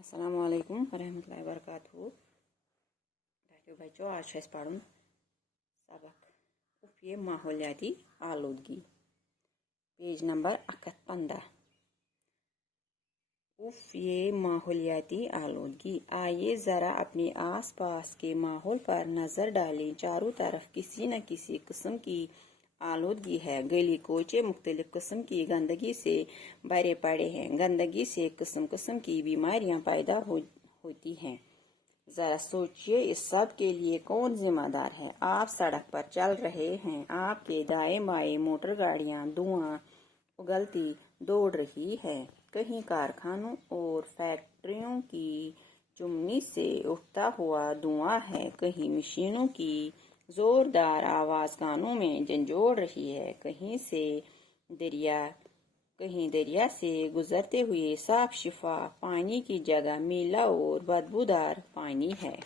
अस्सलाम वालेकुम वरहमतुल्लाहि वबरकातुहू। बच्चों, आज है पढ़न सबक ये माहौलियाती आलूदगी, पेज नंबर 15। ये माहौलियाती आलूदगी। आइए ज़रा अपने आस पास के माहौल पर नज़र डालें। चारों तरफ किसी न किसी किस्म की आलूदगी है। गली कोचे मुख्तलिफ किस्म की गंदगी से भरे पड़े हैं। गंदगी से किस्म किस्म की बीमारियां पैदा होती हैं। ज़रा सोचिए, इस सब के लिए कौन जिम्मेदार है? आप सड़क पर चल रहे हैं, आपके दाएं बाएं मोटर गाड़ियां धुआं उगलती दौड़ रही है। कहीं कारखानों और फैक्ट्रियों की चिमनी से उठता हुआ धुआं है, कहीं मशीनों की जोरदार आवाज कानों में झंझोड़ रही है। कहीं दरिया से गुजरते हुए साफ शिफा पानी की जगह मीला और बदबूदार पानी है।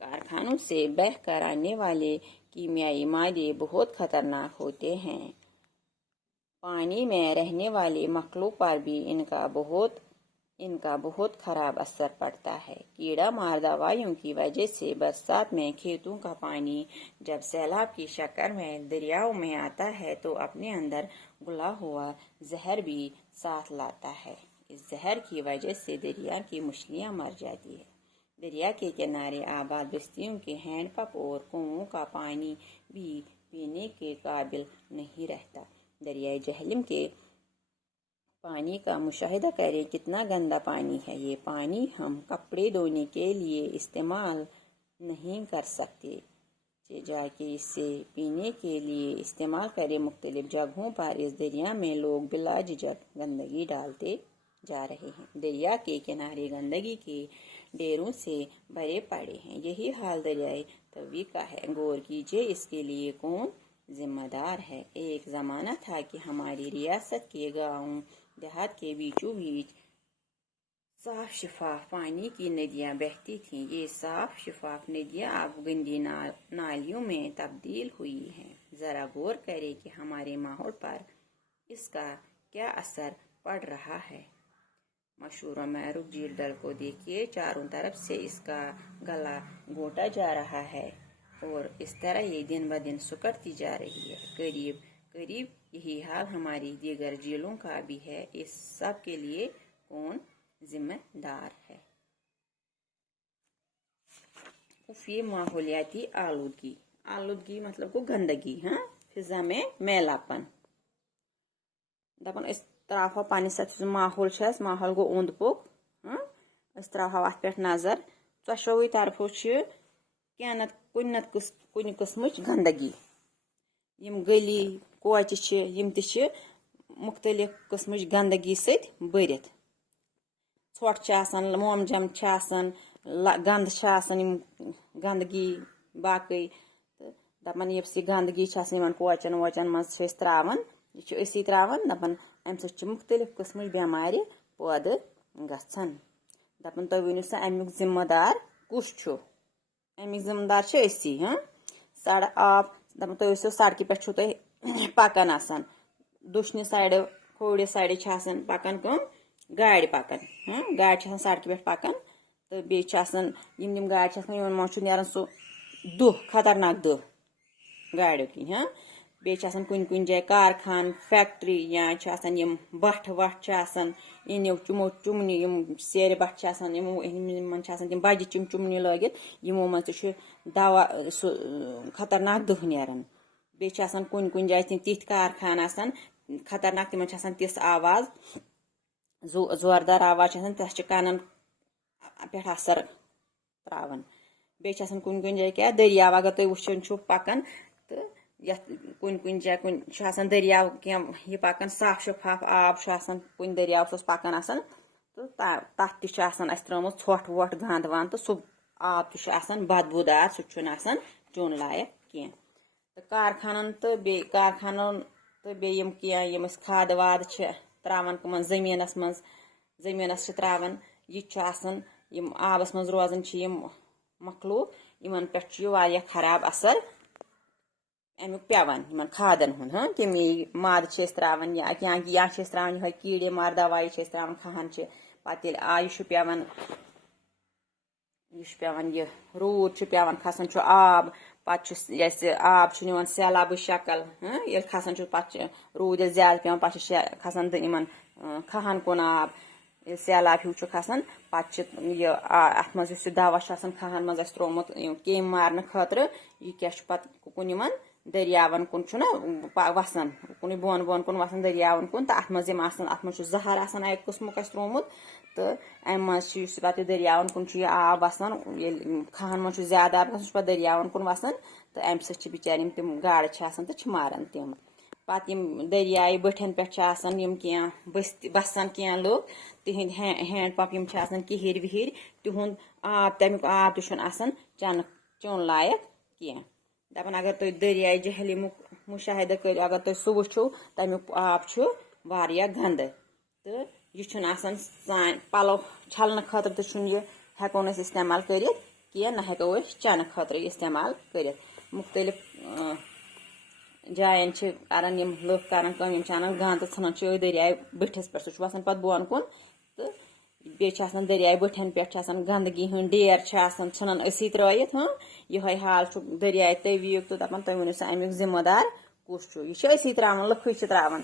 कारखानों से बह कर आने वाले कीमियाई मादे बहुत खतरनाक होते हैं। पानी में रहने वाले मखलूक पर भी इनका बहुत खराब असर पड़ता है। कीड़ा मार दवाइयों की वजह से बरसात में खेतों का पानी जब सैलाब की शक्ल में दरियाओं में आता है तो अपने अंदर घुला हुआ जहर भी साथ लाता है। इस जहर की वजह से दरिया की मछलियां मर जाती है। दरिया के किनारे आबाद बस्तियों के हैंडपंप और कुओं का पानी भी पीने के काबिल नहीं रहता। दरियाई जहलम के पानी का मुशाहिदा करें, कितना गंदा पानी है। ये पानी हम कपड़े धोने के लिए इस्तेमाल नहीं कर सकते, जाके इसे पीने के लिए इस्तेमाल करें। मुख्तलिफ जगहों पर इस दरिया में लोग बिला झिझक गंदगी डालते जा रहे हैं। दरिया के किनारे गंदगी के ढेरों से भरे पड़े हैं। यही हाल दरियाई तवी का है। गौर कीजिए, इसके लिए कौन जिम्मेदार है? एक जमाना था कि हमारी रियासत के गांव देहात के बीचों बीच साफ शिफाफ पानी की नदियां बहती थीं। ये साफ शिफाफ नदियां अब गंदी नालियों में तब्दील हुई हैं। जरा गौर करें कि हमारे माहौल पर इसका क्या असर पड़ रहा है। मशहूर और मरूफ झील डल को देखिए, चारों तरफ से इसका गला घोटा जा रहा है और इस तरह ये दिन ब दिन सुकड़ती जा रही है। करीब करीब यही हाल हमारी दीगर झीलों का भी है। इस सब के लिए कौन जिम्मेदार है? ये माहौलियाती आलूदगी मतलब को गंदगी, फिजा में मैलापन। दपन इस तरह पानी सत माहौल माहौल गो ओंद पोक इस तरह अत पे नजर चोशवई तरफो क्या कुन किस्म गंदगी। यम गली कोचे मुख्तलिफ किस्म गंदगी सत भरित। ोट मोमजम गंद गंदगी बाकी दपन यह गंदगी कोचन वोचन मज त्रावान, यह त्रावान दपन अम मुख्तलिफ किस्म बेमारि पैदा गछन। दपन तुम वनु सा अमुक जिम्मेदार कुछ? अमिक जिम्मेदार सड़क आप दपन तुम सड़क पे तुम पकान दुशने साइड खोड़ साइड पकान गाड़ पकान गाड़ सड़क पे पकान तो बेम गाड़ मज नेरान सह दुह खतरनाक दुह गाड़ियों की बेन कुन जाए कारखान फैक्ट्री या बठ वठ इन चुमनी सेर बठ तम बज चुमनी लगित यमो मज दवा खतरनाक दुह नेरान। बेन कुन जाए तिथ कारखान खतरनाक तिमन तिस आवाज जोरदार आवाज तथ कानन पे असर त्रावान। बेन कुन जाए क्या दरियाव अगर तुम वुचान पकान तो कुन जाए कुन दरियाव क्या पकान साफ शफाफ आब कुन दरियाव पकान तो तथ त्रुमुत ोट वोट गंद वंद तो सह आब बदबूदार सह चोन लायक कह। तो कारखानन तो बेम खाद वाद त्रावान कमन जमीनस त्रावान यह आबस मज रोजान मखलूक इन पे खराब असर अमुक पेवान यमन खादन हुन तम माद त्रावान या त्रावान यह कीड़े मार दवाई त्रावान खान पे यह पेवान यह रूद पेवान खसान आब पे जैसे आब निवान सैलाब शक्ल ये खसान पे रूद ज्यादा पेवान पे खसान खहन कुन आब सैलाब हिू खसान पे अत मज दवा खहन मज त्रोमुत केम मारने खतर यह क्या कुन दरियावन कुन वसान कुन बोन बोन कुन वसान दरियावन कुन तो अत मज जहर एक किस्मुक त्रोमुत तो अम मज पे दरियावन कुन आब वसान खहन मज ज्यादा आब गसान पे दरियावन कुन वसान तो अम सत बिचार तम गाड़ तो मारान तम पे दरियाए बठन पे बसान क्या लोग तिहद हैंड पंप किहिर विहिर तिहुंद आब तमिक आब चन चोन लायक क्या दपान अगर तुम दरियाए जहलिमुक मुशाहिदा कर अगर तुम सह वो तमिक आब वारिया गंद तो यह सान पलो छलने खतर तो यह हेको इस्तेमाल कर ना हेको चन खतर इस्तेमाल कर मुख्तलिफ जायन करान लुक करान गंद ठान दरियाए बठस पे सह वसान पे बोन कुन तो बे दरियाए बठन पे गंदगी हंद डेर ठान असी त्रयित यह हाल दरियाए तवीक तो दपान तुम वो अमुक जिम्मेदार कुस यह असी त्रावान लुक त्रावान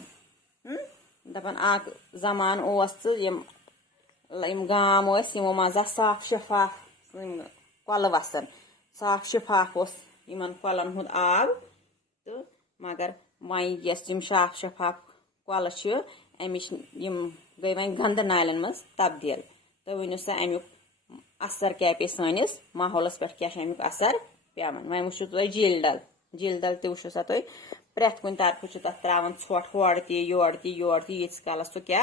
दपान जमान गाम यमो मज साफ शफाफ कल वसान साफ शफाफ कलन हुंद आब तो मगर वम साफ शफाफ कल अमिच गई वन गंद नालन मज तब्दील तो वो सा अमुक असर क्या पे सानिस माहौलस पे क्या अमुक असर पेवान वो वो तुम झील डल तो वो सा तुम प्रेथ कुन तरफ त्रावान ोट हर योर यीस कालस सह क्या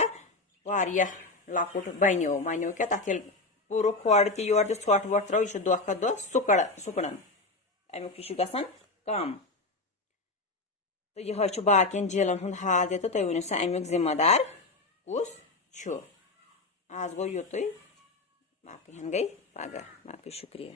लकुट बनो क्या तथ पूर हर योर ोट वोट त्रो यह दह खत दह सुकड़न अमुक यह गसान कम तो यह बाकियन झीलन हुंद हाल तो तुम वो सा अमुक जिम्मेदार कुस आज गो युत बाकी गई पगह बाकी शुक्रिया।